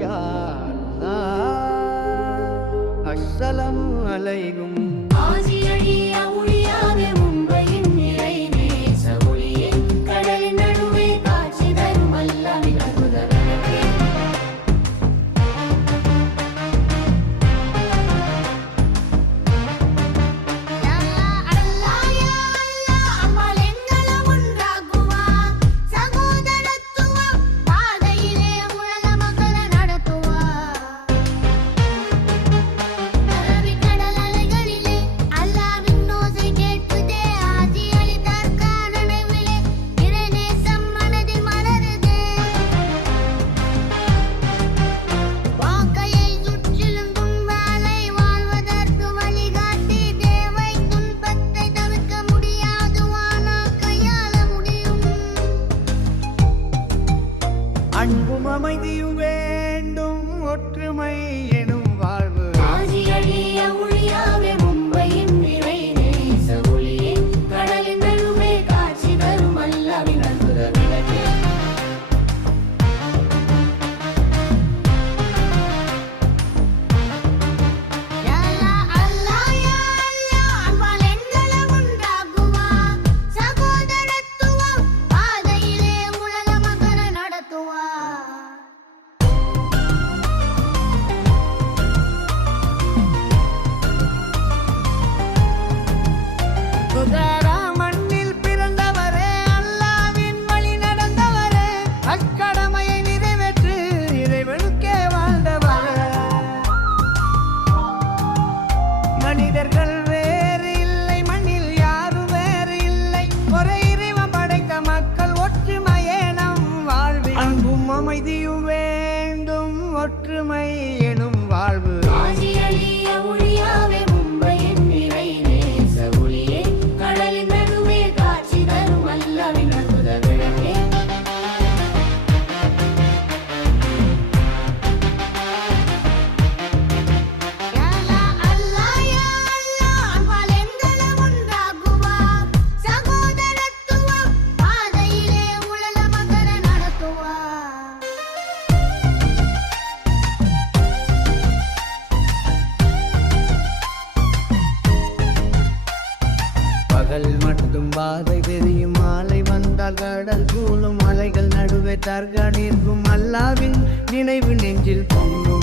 யா அல்லாஹ் அஸ்ஸலாமு அலைக்கும் அன்பும் அமைதியும் வேண்டும் ஒற்றுமை எனும் வாழ்வு மண்ணில் பிறந்தவரே அல்லாவின் வழி நடந்தவரே அக்கடமையை நிறைவேற்று இறைவனுக்கே வாழ்ந்தவரே மனிதர்கள் வேறு இல்லை மண்ணில் யாரும் வேறு இல்லை ஒரே இறைவன் படைத்த மக்கள் ஒற்றுமையே நம் வாழ்வு அன்பும் அமைதியும் வேண்டும் ஒற்றுமை எனும் வாழ்வு பகல் மட்டும் பாதை தெரியும் மாலை வந்தால் கடல் சூழும் மலைகள் நடுவே தர்கா நிற்கும் அல்லாவின் நினைவு நெஞ்சில் பொங்கும்